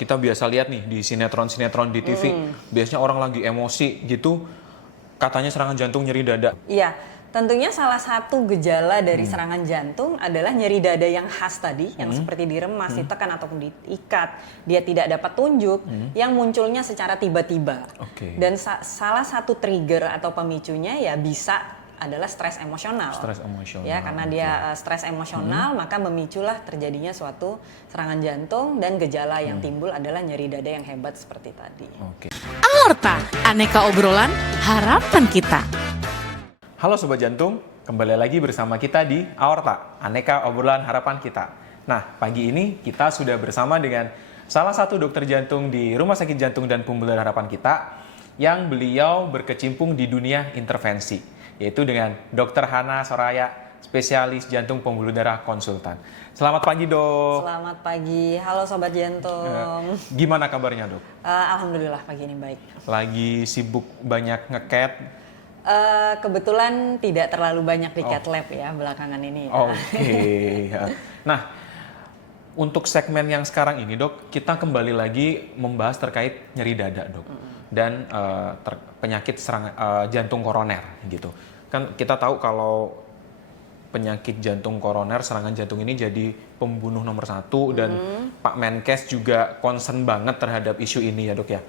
kita biasa lihat nih di sinetron-sinetron di TV, biasanya orang lagi emosi gitu, katanya serangan jantung, nyeri dada. Iya, tentunya salah satu gejala dari serangan jantung adalah nyeri dada yang khas tadi, yang seperti diremas, ditekan ataupun diikat, dia tidak dapat tunjuk, yang munculnya secara tiba-tiba. Dan salah satu trigger atau pemicunya ya bisa adalah stres emosional. Stres emosional. Ya, karena dia stres emosional, maka memiculah terjadinya suatu serangan jantung dan gejala yang timbul adalah nyeri dada yang hebat seperti tadi. Aorta, aneka obrolan harapan kita. Halo Sobat Jantung, kembali lagi bersama kita di Aorta, aneka obrolan harapan kita. Nah, pagi ini kita sudah bersama dengan salah satu dokter jantung di Rumah Sakit Jantung dan Pembuluh Darah Harapan kita, yang beliau berkecimpung di dunia intervensi, yaitu dengan Dr. Hana Soraya, spesialis jantung pembuluh darah konsultan. Selamat pagi, Dok. Selamat pagi, halo Sobat Jantung. Gimana kabarnya, Dok? Alhamdulillah pagi ini baik. Lagi sibuk banyak nge-cat? Kebetulan tidak terlalu banyak di cat lab ya belakangan ini. Ya. Nah, untuk segmen yang sekarang ini, Dok, kita kembali lagi membahas terkait nyeri dada, Dok. Dan penyakit jantung koroner gitu. Kan kita tahu kalau penyakit jantung koroner, serangan jantung ini jadi pembunuh nomor 1 dan Pak Menkes juga concern banget terhadap isu ini ya, Dok ya.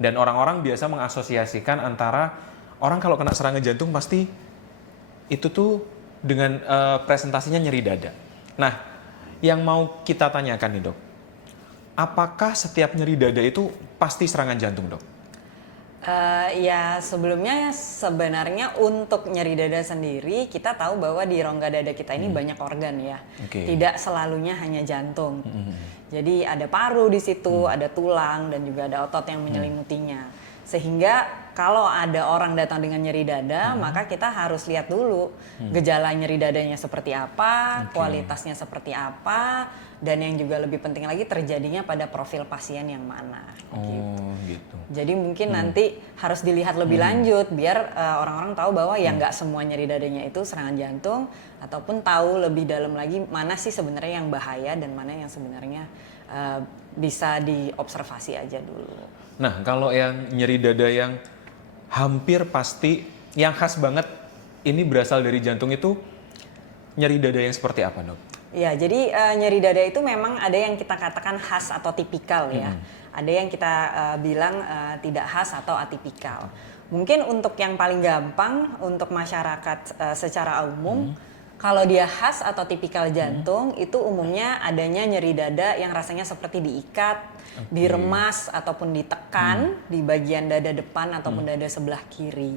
Dan orang-orang biasa mengasosiasikan antara orang kalau kena serangan jantung pasti itu tuh dengan presentasinya nyeri dada. Nah, yang mau kita tanyakan nih, Dok, apakah setiap nyeri dada itu pasti serangan jantung, Dok? Ya sebelumnya sebenarnya untuk nyeri dada sendiri kita tahu bahwa di rongga dada kita ini banyak organ ya, tidak selalunya hanya jantung. Jadi ada paru di situ, ada tulang dan juga ada otot yang menyelimutinya. Sehingga kalau ada orang datang dengan nyeri dada, maka kita harus lihat dulu gejala nyeri dadanya seperti apa, kualitasnya seperti apa, dan yang juga lebih penting lagi terjadinya pada profil pasien yang mana. Gitu. Jadi mungkin nanti harus dilihat lebih lanjut biar orang-orang tahu bahwa ya nggak semua nyeri dadanya itu serangan jantung, ataupun tahu lebih dalam lagi mana sih sebenarnya yang bahaya dan mana yang sebenarnya bisa diobservasi aja dulu. Nah, kalau yang nyeri dada yang hampir pasti, yang khas banget ini berasal dari jantung itu, nyeri dada yang seperti apa, Dok? Ya, jadi nyeri dada itu memang ada yang kita katakan khas atau tipikal ya. Ada yang kita bilang tidak khas atau atipikal. Mungkin untuk yang paling gampang untuk masyarakat secara umum, kalau dia khas atau tipikal jantung itu umumnya adanya nyeri dada yang rasanya seperti diikat, diremas ataupun ditekan di bagian dada depan ataupun dada sebelah kiri.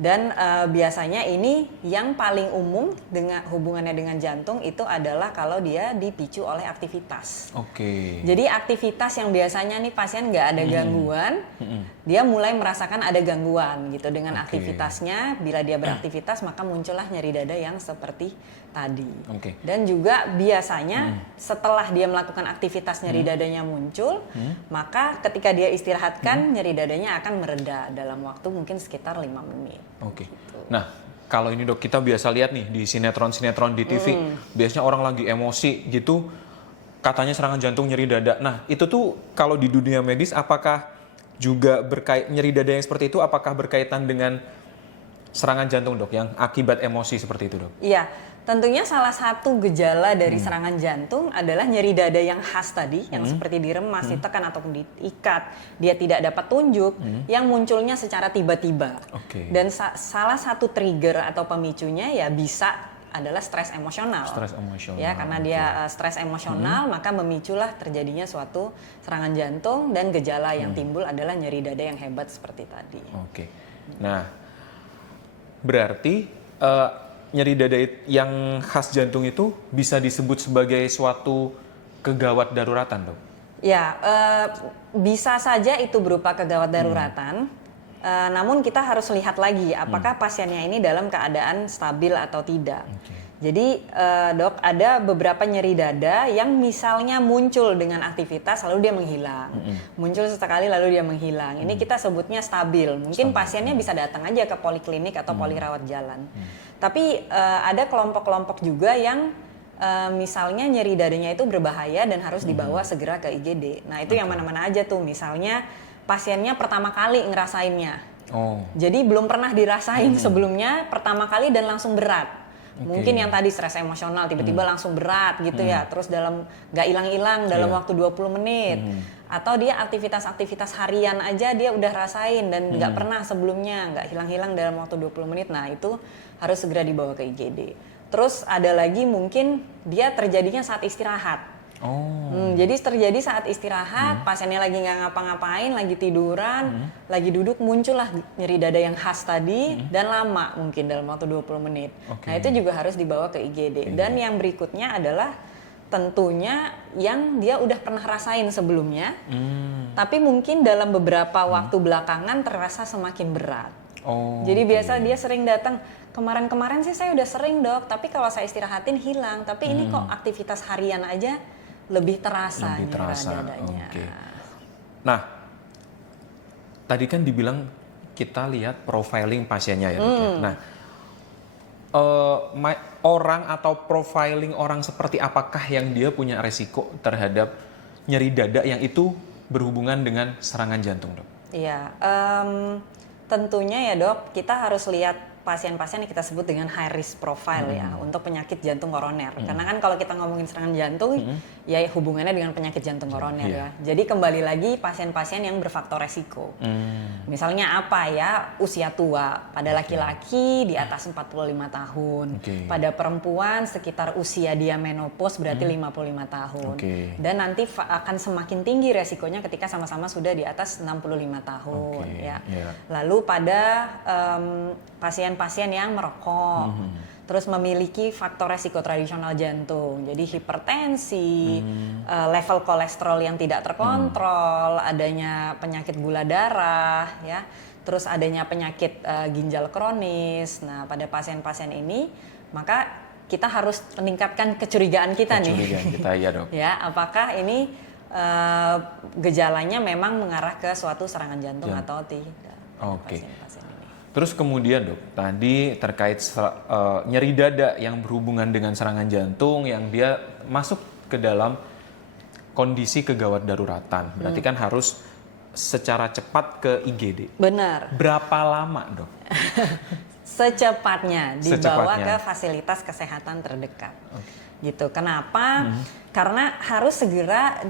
Dan biasanya ini yang paling umum dengan hubungannya dengan jantung itu adalah kalau dia dipicu oleh aktivitas. Jadi aktivitas yang biasanya nih pasien nggak ada gangguan, dia mulai merasakan ada gangguan gitu dengan aktivitasnya. Bila dia beraktivitas maka muncullah nyeri dada yang seperti tadi. Dan juga biasanya setelah dia melakukan aktivitas nyeri dadanya muncul, maka ketika dia istirahatkan nyeri dadanya akan mereda dalam waktu mungkin sekitar 5 menit. Nah, kalau ini, Dok, kita biasa lihat nih di sinetron-sinetron di TV, biasanya orang lagi emosi gitu, katanya serangan jantung, nyeri dada. Nah, itu tuh kalau di dunia medis apakah juga nyeri dada yang seperti itu apakah berkaitan dengan serangan jantung, Dok, yang akibat emosi seperti itu, Dok? Iya. Tentunya salah satu gejala dari serangan jantung adalah nyeri dada yang khas tadi, yang seperti diremas, ditekan ataupun diikat, dia tidak dapat tunjuk, yang munculnya secara tiba-tiba. Dan salah satu trigger atau pemicunya ya bisa adalah stres emosional. Ya, karena dia stres emosional, maka memiculah terjadinya suatu serangan jantung dan gejala yang timbul adalah nyeri dada yang hebat seperti tadi. Nah, berarti nyeri dada yang khas jantung itu bisa disebut sebagai suatu kegawat daruratan, Dok? Ya, bisa saja itu berupa kegawat daruratan. Namun kita harus lihat lagi apakah pasiennya ini dalam keadaan stabil atau tidak. Jadi Dok, ada beberapa nyeri dada yang misalnya muncul dengan aktivitas lalu dia menghilang. Muncul sesekali lalu dia menghilang. Ini kita sebutnya stabil. Mungkin pasiennya bisa datang aja ke poliklinik atau polirawat jalan. Tapi ada kelompok-kelompok juga yang misalnya nyeri dadanya itu berbahaya dan harus dibawa segera ke IGD. Nah itu yang mana-mana aja tuh, misalnya pasiennya pertama kali ngerasainnya. Jadi belum pernah dirasain sebelumnya, pertama kali dan langsung berat. Mungkin yang tadi stres emosional tiba-tiba langsung berat gitu ya, terus nggak hilang-hilang dalam waktu 20 menit. Atau dia aktivitas-aktivitas harian aja dia udah rasain dan nggak pernah sebelumnya, nggak hilang-hilang dalam waktu 20 menit. Nah itu harus segera dibawa ke IGD. Terus ada lagi mungkin dia terjadinya saat istirahat. Jadi terjadi saat istirahat, pasiennya lagi nggak ngapa-ngapain, lagi tiduran, lagi duduk, muncullah nyeri dada yang khas tadi dan lama mungkin dalam waktu 20 menit. Nah itu juga harus dibawa ke IGD. Dan yang berikutnya adalah tentunya yang dia udah pernah rasain sebelumnya, tapi mungkin dalam beberapa waktu belakangan terasa semakin berat. Jadi biasa dia sering datang, kemarin-kemarin sih saya udah sering dok, tapi kalau saya istirahatin hilang, tapi ini kok aktivitas harian aja lebih terasa dadanya. Nah, tadi kan dibilang kita lihat profiling pasiennya ya dok ya. Nah, orang atau profiling orang seperti apakah yang dia punya resiko terhadap nyeri dada yang itu berhubungan dengan serangan jantung dok? Iya, tentunya ya dok, kita harus lihat pasien-pasien yang kita sebut dengan high risk profile ya untuk penyakit jantung koroner. Karena kan kalau kita ngomongin serangan jantung ya hubungannya dengan penyakit jantung koroner ya. Jadi kembali lagi pasien-pasien yang berfaktor resiko. Misalnya apa ya, usia tua pada laki-laki di atas 45 tahun. Pada perempuan sekitar usia dia menopause berarti 55 tahun. Dan nanti akan semakin tinggi resikonya ketika sama-sama sudah di atas 65 tahun ya. Lalu pada pasien-pasien yang merokok, terus memiliki faktor resiko tradisional jantung, jadi hipertensi, level kolesterol yang tidak terkontrol, adanya penyakit gula darah, ya, terus adanya penyakit ginjal kronis. Nah, pada pasien-pasien ini, maka kita harus meningkatkan kecurigaan kita nih. Kita ya dok. Ya, apakah ini gejalanya memang mengarah ke suatu serangan jantung atau tidak? Pasien-pasien ini. Terus kemudian dok, tadi terkait nyeri dada yang berhubungan dengan serangan jantung yang dia masuk ke dalam kondisi kegawat daruratan. Berarti kan harus secara cepat ke IGD. Benar. Berapa lama dok? Secepatnya dibawa ke fasilitas kesehatan terdekat. Gitu. Kenapa? Karena harus segera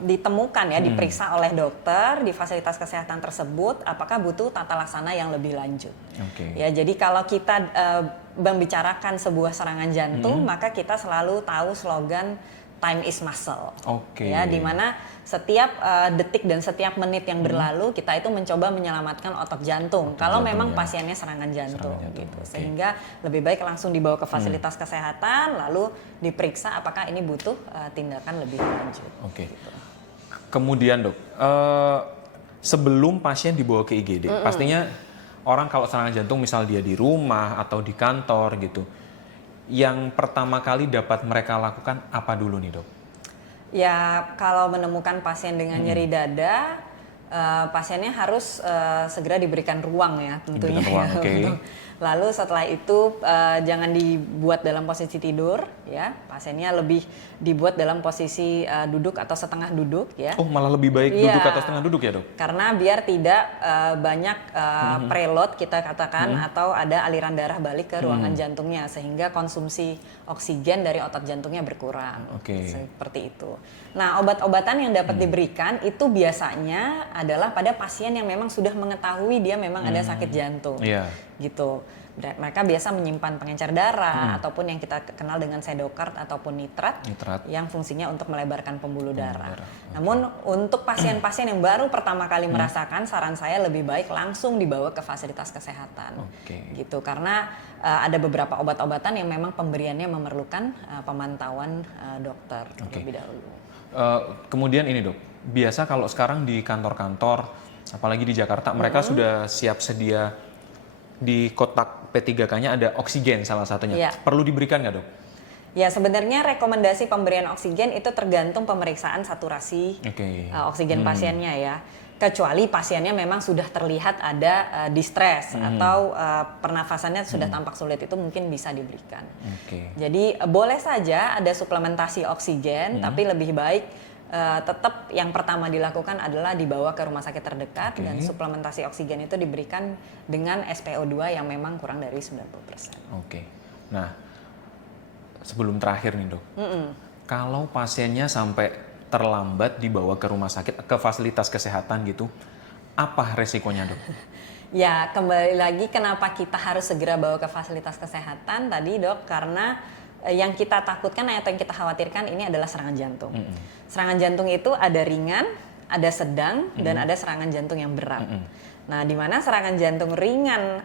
ditemukan ya, diperiksa oleh dokter di fasilitas kesehatan tersebut apakah butuh tata laksana yang lebih lanjut. Ya, jadi kalau kita membicarakan sebuah serangan jantung, maka kita selalu tahu slogan time is muscle. Ya, di mana setiap detik dan setiap menit yang berlalu kita itu mencoba menyelamatkan otot jantung. Kalau memang pasiennya serangan jantung gitu. Sehingga lebih baik langsung dibawa ke fasilitas kesehatan lalu diperiksa apakah ini butuh tindakan lebih lanjut. Gitu. Kemudian dok, sebelum pasien dibawa ke IGD, pastinya orang kalau serangan jantung misal dia di rumah atau di kantor gitu, yang pertama kali dapat mereka lakukan apa dulu nih dok? Ya kalau menemukan pasien dengan nyeri dada, pasiennya harus segera diberikan ruang ya tentunya. Lalu setelah itu jangan dibuat dalam posisi tidur ya, pasiennya lebih dibuat dalam posisi duduk atau setengah duduk ya. Oh malah lebih baik duduk atau setengah duduk ya dok? Karena biar tidak banyak preload kita katakan atau ada aliran darah balik ke ruangan jantungnya sehingga konsumsi oksigen dari otot jantungnya berkurang. Seperti itu. Nah obat-obatan yang dapat diberikan itu biasanya adalah pada pasien yang memang sudah mengetahui dia memang ada sakit jantung. Gitu. Mereka biasa menyimpan pengencer darah ataupun yang kita kenal dengan sedokart ataupun nitrat yang fungsinya untuk melebarkan pembuluh darah. Namun untuk pasien-pasien yang baru pertama kali merasakan, saran saya lebih baik langsung dibawa ke fasilitas kesehatan. Gitu karena ada beberapa obat-obatan yang memang pemberiannya memerlukan pemantauan dokter terlebih dahulu. Kemudian ini dok, biasa kalau sekarang di kantor-kantor apalagi di Jakarta mereka sudah siap sedia di kotak P3K-nya ada oksigen salah satunya. Perlu diberikan nggak dok? Ya sebenarnya rekomendasi pemberian oksigen itu tergantung pemeriksaan saturasi oksigen pasiennya ya. kecuali pasiennya memang sudah terlihat ada distress atau pernafasannya sudah tampak sulit, itu mungkin bisa diberikan. Jadi boleh saja ada suplementasi oksigen, tapi lebih baik tetap yang pertama dilakukan adalah dibawa ke rumah sakit terdekat dan suplementasi oksigen itu diberikan dengan SpO2 yang memang kurang dari 90%. Nah, sebelum terakhir nih dok, kalau pasiennya sampai terlambat dibawa ke rumah sakit, ke fasilitas kesehatan gitu, apa resikonya dok? Ya, kembali lagi kenapa kita harus segera bawa ke fasilitas kesehatan tadi dok, karena yang kita takutkan atau yang kita khawatirkan ini adalah serangan jantung. Serangan jantung itu ada ringan, ada sedang, dan ada serangan jantung yang berat. Nah, di mana serangan jantung ringan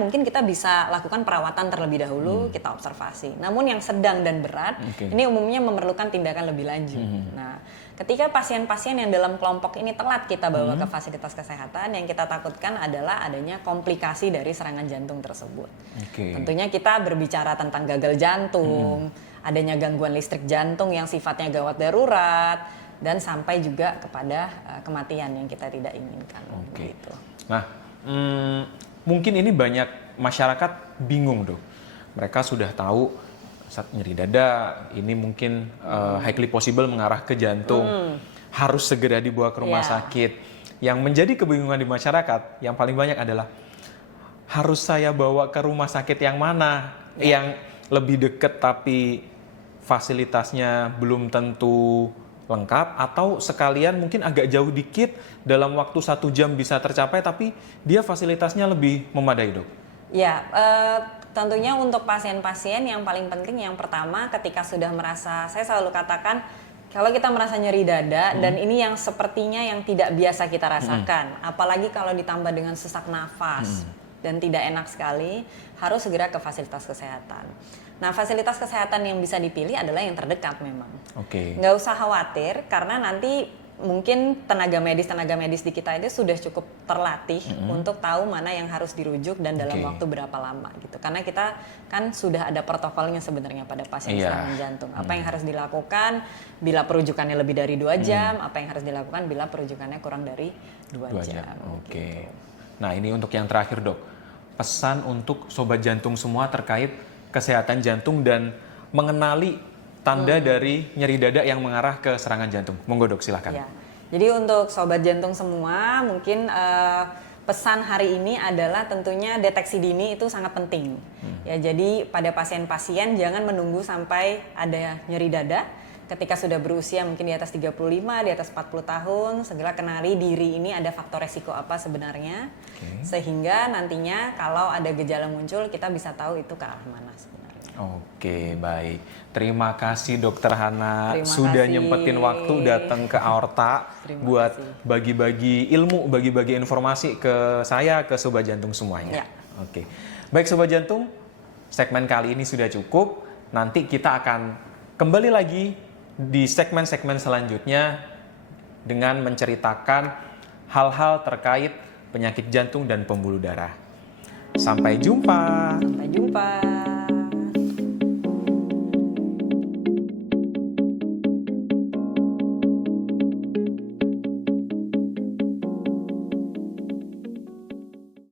mungkin kita bisa lakukan perawatan terlebih dahulu, kita observasi. Namun yang sedang dan berat ini umumnya memerlukan tindakan lebih lanjut. Nah, ketika pasien-pasien yang dalam kelompok ini telat kita bawa ke fasilitas kesehatan, yang kita takutkan adalah adanya komplikasi dari serangan jantung tersebut. Tentunya kita berbicara tentang gagal jantung, adanya gangguan listrik jantung yang sifatnya gawat darurat, dan sampai juga kepada kematian yang kita tidak inginkan. Gitu. Nah, mungkin ini banyak masyarakat bingung dok. Mereka sudah tahu saat nyeri dada ini mungkin highly possible mengarah ke jantung, harus segera dibawa ke rumah sakit. Yang menjadi kebingungan di masyarakat yang paling banyak adalah harus saya bawa ke rumah sakit yang mana, yang lebih dekat tapi fasilitasnya belum tentu lengkap, atau sekalian mungkin agak jauh dikit dalam waktu 1 jam bisa tercapai tapi dia fasilitasnya lebih memadai dok. Ya, tentunya untuk pasien-pasien yang paling penting yang pertama ketika sudah merasa, saya selalu katakan kalau kita merasa nyeri dada dan ini yang sepertinya yang tidak biasa kita rasakan, apalagi kalau ditambah dengan sesak nafas dan tidak enak sekali, harus segera ke fasilitas kesehatan. Nah, fasilitas kesehatan yang bisa dipilih adalah yang terdekat memang. Nggak usah khawatir karena nanti mungkin tenaga medis di kita itu sudah cukup terlatih untuk tahu mana yang harus dirujuk dan dalam waktu berapa lama gitu. Karena kita kan sudah ada protokolnya sebenarnya pada pasien serangan jantung. Apa yang harus dilakukan bila perujukannya lebih dari 2 jam, apa yang harus dilakukan bila perujukannya kurang dari 2 jam. Gitu. Nah, ini untuk yang terakhir dok. Pesan untuk sobat jantung semua terkait kesehatan jantung dan mengenali tanda dari nyeri dada yang mengarah ke serangan jantung. Monggo dok, silakan. Ya. Jadi untuk sobat jantung semua, mungkin pesan hari ini adalah tentunya deteksi dini itu sangat penting. Ya, jadi pada pasien-pasien jangan menunggu sampai ada nyeri dada. Ketika sudah berusia mungkin di atas 35, di atas 40 tahun, segera kenali diri ini ada faktor resiko apa sebenarnya. Sehingga nantinya kalau ada gejala muncul, kita bisa tahu itu ke arah mana sebenarnya. Baik. Terima kasih Dokter Hana sudah nyempetin waktu datang ke Aorta buat bagi-bagi ilmu, bagi-bagi informasi ke saya, ke sobat jantung semuanya. Baik sobat jantung, segmen kali ini sudah cukup. Nanti kita akan kembali lagi di segmen-segmen selanjutnya dengan menceritakan hal-hal terkait penyakit jantung dan pembuluh darah. Sampai jumpa. Sampai jumpa.